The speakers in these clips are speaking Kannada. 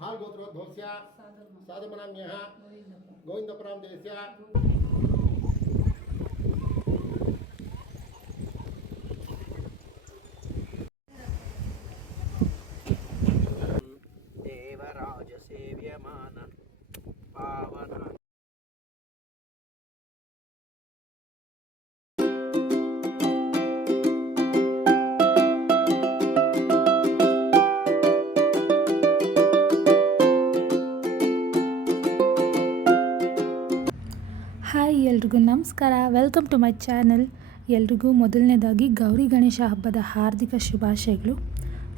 हाल गोत्रोद्भवस्य साधुमनाम्यः गोविन्दपुरां देशस्य देवराज सेव्यमान पावन ಹಾಯ್ ಎಲ್ರಿಗೂ ನಮಸ್ಕಾರ, ವೆಲ್ಕಮ್ ಟು ಮೈ ಚಾನಲ್. ಎಲ್ರಿಗೂ ಮೊದಲನೇದಾಗಿ ಗೌರಿ ಗಣೇಶ ಹಬ್ಬದ ಹಾರ್ದಿಕ ಶುಭಾಶಯಗಳು.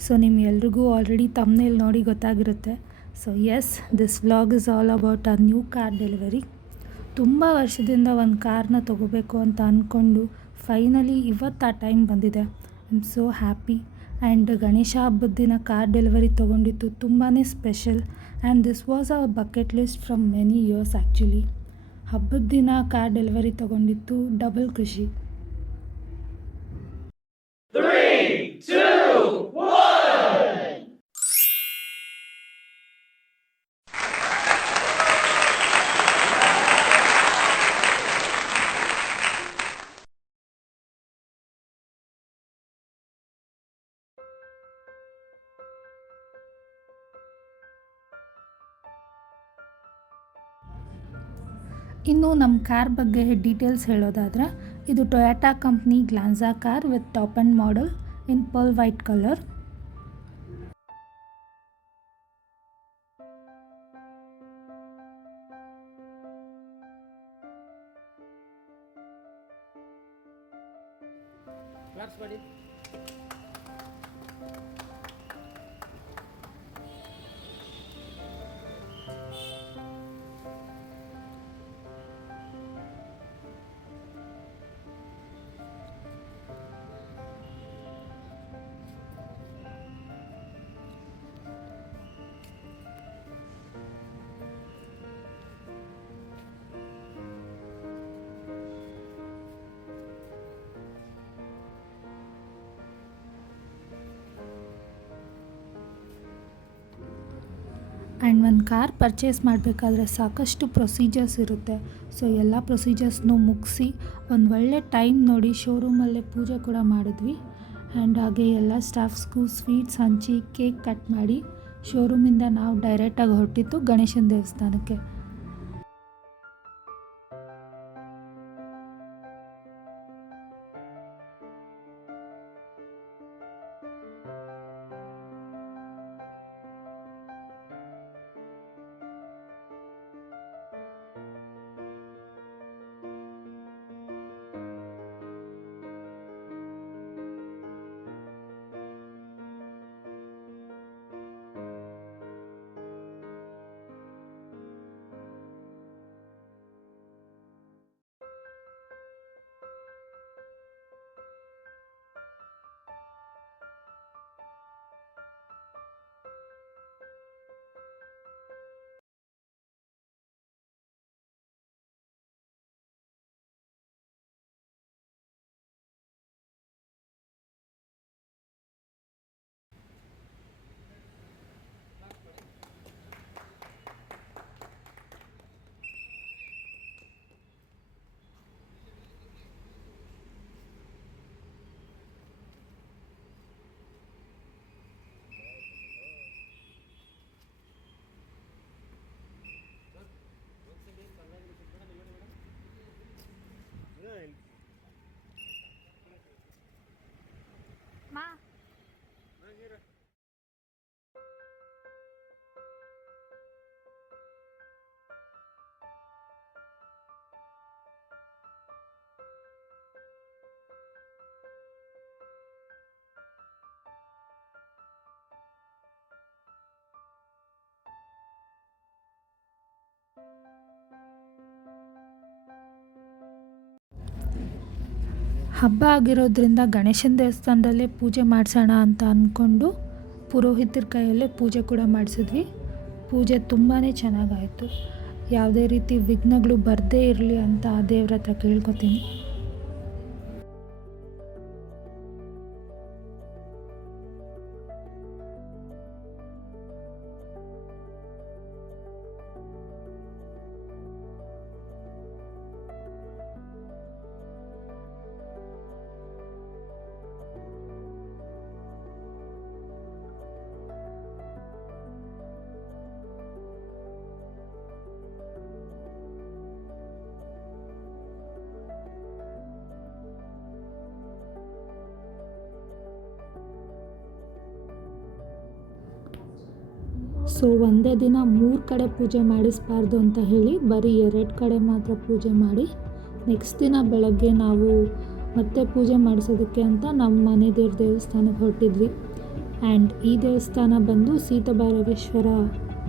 ಸೊ ನಿಮ್ಮೆಲ್ರಿಗೂ ಆಲ್ರೆಡಿ ತಮ್ನೇಲ್ ನೋಡಿ ಗೊತ್ತಾಗಿರುತ್ತೆ. So yes, this vlog is all about a new car delivery. ತುಂಬ ವರ್ಷದಿಂದ ಒಂದು ಕಾರ್ನ ತೊಗೋಬೇಕು ಅಂತ ಅಂದ್ಕೊಂಡು ಫೈನಲಿ ಇವತ್ತು ಆ ಟೈಮ್ ಬಂದಿದೆ. I am so happy. And Ganesha ಹಬ್ಬದ ದಿನ ಕಾರ್ ಡೆಲಿವರಿ ತೊಗೊಂಡಿದ್ದು ತುಂಬಾ special. And this was our bucket list from many years actually. ಹಬ್ಬದ ದಿನ ಕಾರ್ ಡೆಲಿವರಿ ತೊಗೊಂಡಿದ್ದು ಡಬಲ್ ಖುಷಿ. ಇನ್ನು ನಮ್ಮ ಕಾರ್ ಬಗ್ಗೆ ಡೀಟೇಲ್ಸ್ ಹೇಳೋದಾದರೆ, ಇದು Toyota company Glanza car with top and model in pearl white colour. And ಒಂದು ಕಾರ್ ಪರ್ಚೇಸ್ ಮಾಡಬೇಕಾದ್ರೆ ಸಾಕಷ್ಟು ಪ್ರೊಸೀಜರ್ಸ್ ಇರುತ್ತೆ. ಸೊ ಎಲ್ಲ ಪ್ರೊಸೀಜರ್ಸ್ನೂ ಮುಗಿಸಿ ಒಂದು ಒಳ್ಳೆ ಟೈಮ್ ನೋಡಿ ಶೋರೂಮಲ್ಲೇ ಪೂಜೆ ಕೂಡ ಮಾಡಿದ್ವಿ. ಆ್ಯಂಡ್ ಹಾಗೆ ಎಲ್ಲ ಸ್ಟಾಫ್ಸ್ಗೂ ಸ್ವೀಟ್ಸ್ ಹಂಚಿ ಕೇಕ್ ಕಟ್ ಮಾಡಿ ಶೋರೂಮಿಂದ ನಾವು ಡೈರೆಕ್ಟಾಗಿ ಹೊರಟಿದ್ದು ಗಣೇಶನ ದೇವಸ್ಥಾನಕ್ಕೆ. ಹಬ್ಬ ಆಗಿರೋದ್ರಿಂದ ಗಣೇಶನ ದೇವಸ್ಥಾನದಲ್ಲೇ ಪೂಜೆ ಮಾಡಿಸೋಣ ಅಂತ ಅಂದ್ಕೊಂಡು ಪುರೋಹಿತರ ಕೈಯಲ್ಲೇ ಪೂಜೆ ಕೂಡ ಮಾಡಿಸಿದ್ವಿ. ಪೂಜೆ ತುಂಬಾ ಚೆನ್ನಾಗಾಯಿತು. ಯಾವುದೇ ರೀತಿ ವಿಘ್ನಗಳು ಬರದೇ ಇರಲಿ ಅಂತ ದೇವ್ರ ಹತ್ರ ಕೇಳ್ಕೊತೀನಿ. ಸೊ ಒಂದೇ ದಿನ 3 ಕಡೆ ಪೂಜೆ ಮಾಡಿಸಬಾರ್ದು ಅಂತ ಹೇಳಿ ಬರೀ 2 ಕಡೆ ಮಾತ್ರ ಪೂಜೆ ಮಾಡಿ, ನೆಕ್ಸ್ಟ್ ದಿನ ಬೆಳಗ್ಗೆ ನಾವು ಮತ್ತೆ ಪೂಜೆ ಮಾಡಿಸೋದಕ್ಕೆ ಅಂತ ನಮ್ಮ ಮನೆ ದೇವ್ರ ದೇವಸ್ಥಾನಕ್ಕೆ ಹೊರಟಿದ್ವಿ. ಆ್ಯಂಡ್ ಈ ದೇವಸ್ಥಾನ ಬಂದು ಸೀತಾಭೈರವೇಶ್ವರ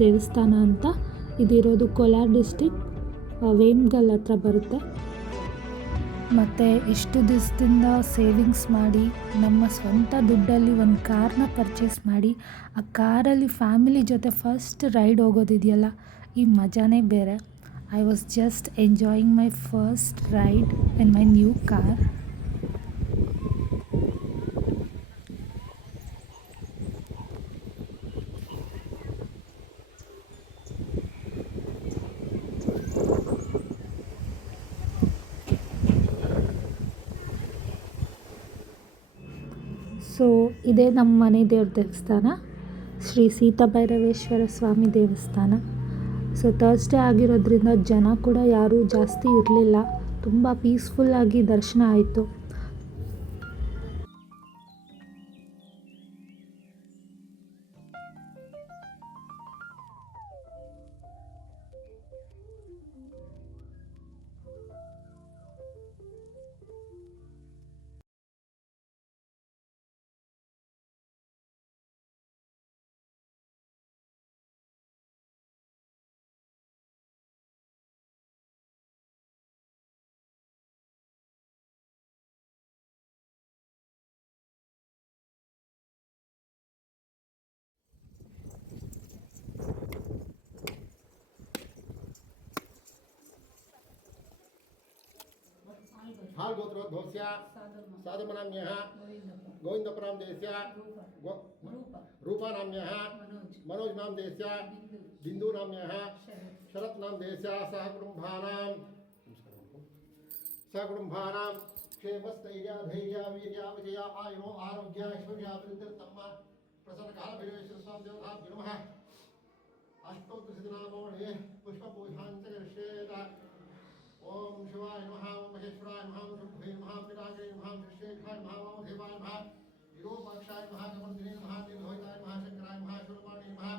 ದೇವಸ್ಥಾನ ಅಂತ. ಇದಿರೋದು ಕೋಲಾರ ಡಿಸ್ಟಿಕ್, ವೇಮಗಲ್ ಹತ್ರ ಬರುತ್ತೆ. ಮತ್ತು ಇಷ್ಟು ದಿವಸದಿಂದ ಸೇವಿಂಗ್ಸ್ ಮಾಡಿ ನಮ್ಮ ಸ್ವಂತ ದುಡ್ಡಲ್ಲಿ ಒಂದು ಕಾರ್ನ ಪರ್ಚೇಸ್ ಮಾಡಿ ಆ ಕಾರಲ್ಲಿ ಫ್ಯಾಮಿಲಿ ಜೊತೆ ಫಸ್ಟ್ ರೈಡ್ ಹೋಗೋದಿದೆಯಲ್ಲ, ಈ ಮಜಾನೇ ಬೇರೆ. I was just enjoying my first ride in my new car. So ಇದೇ ನಮ್ಮ ಮನೆ ದೇವ್ರ ದೇವಸ್ಥಾನ, ಶ್ರೀ ಸೀತಾಭೈರವೇಶ್ವರ ಸ್ವಾಮಿ ದೇವಸ್ಥಾನ. ಸೊ ಥರ್ಸ್ಡೇ ಆಗಿರೋದ್ರಿಂದ ಜನ ಕೂಡ ಯಾರೂ ಜಾಸ್ತಿ ಇರಲಿಲ್ಲ, ತುಂಬ ಪೀಸ್ಫುಲ್ಲಾಗಿ ದರ್ಶನ ಆಯಿತು. हाल गोत्रोद्भवस्य साधुमनाम्यः गोविन्दपरामदेवस्य रूपानाम्यः मनोजनामदेवस्य बिन्दुनाम्यः शरत्नामदेवस्य सहकुटुम्बानां क्षेमस्थैर्य धैर्य वीर्य विजय आयुः आरोग्य ऐश्वर्य अभिवृद्ध्यर्थं प्रसन्नकालभैरवेश्वर स्वामी देवताभ्यो नमः। अष्टोत्तरशतनामोऽर्थे पुष्पपूजां च करिष्येत। ओम शिवाय नमः, ओम महेश्वराय नमः, ओम शंभुवे नमः, पितामहे नमः, षष्ठेखाय नमः, ओम देवाय नमः, विरूपाक्षाय नमः, कमलदिने नमः, निर्भयताय नमः, शंकराय नमः, शूलपाणे नमः,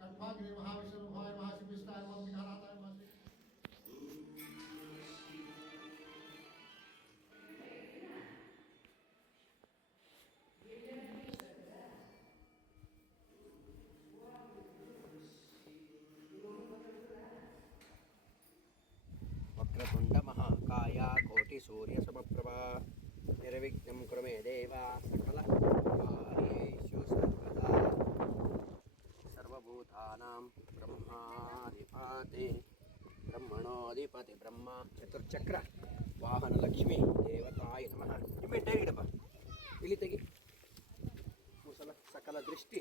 कण्ठाग्रे नमः, विष्णुभाय नमः, शिवविष्टाय नमः, विघ्नहराय नमः। वक्रतुंड महाकाय कोटि सूर्य समप्रभा निर्विघ्नं कुरु मे देव सकलकार्येषु सर्वदा सर्वभूतानां ब्रह्माधिपति ब्रह्मणोऽधिपति ब्रह्म चतुर्चक्र वाहन लक्ष्मी देवताय नमः। निमेटेगिडप्ಪ ಇಲ್ಲಿ ತೆಗಿ ಮುಸಲ ಸಕಲ ದೃಷ್ಟಿ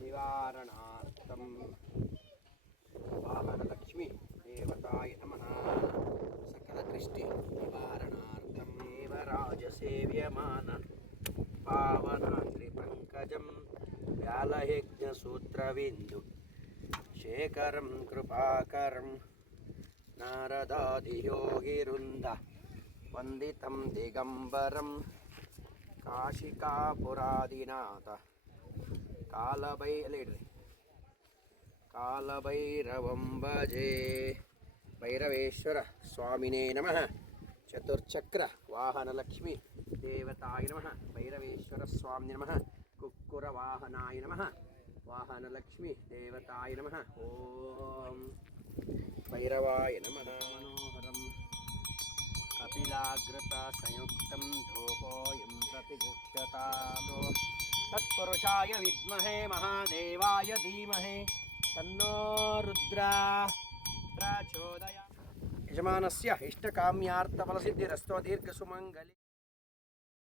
निवारणार्थं वाहन लक्ष्मी देवताय नमः। सकल दृष्टि निवारणार्थं देवराजसेव्यमान पावनात्रिपङ्कजं व्यालयज्ञसूत्रबिन्दु शेखरं कृपाकरं नारदादियोगिवृन्द वन्दितं दिगम्बरं काशिकापुरादिनाथ कालभैरवं भजे। भैरवेश्वर स्वामिने नमः। चतुर्चक्र वाहन लक्ष्मी देवताय नमः। भैरवेश्वर स्वामी नमः। कुक्कुर वाहनाय नमः। वाहन लक्ष्मी देवताय नमः। ओम भैरवाय नमः। मनोहरं कपिलाग्रता संयुक्तं धूपोऽयं प्रतिगुह्यताम् तत्पुरुषाय विद्महे महादेवाय धीमहि तन्नो रुद्रा ಯಜಮಾನಸ್ಯ ಇಷ್ಟಕಾಮ್ಯಾರ್ಥಫಲಸಿದ್ಧಿರಸ್ತೋ ದೀರ್ಘಸುಮಂಗಲಿ.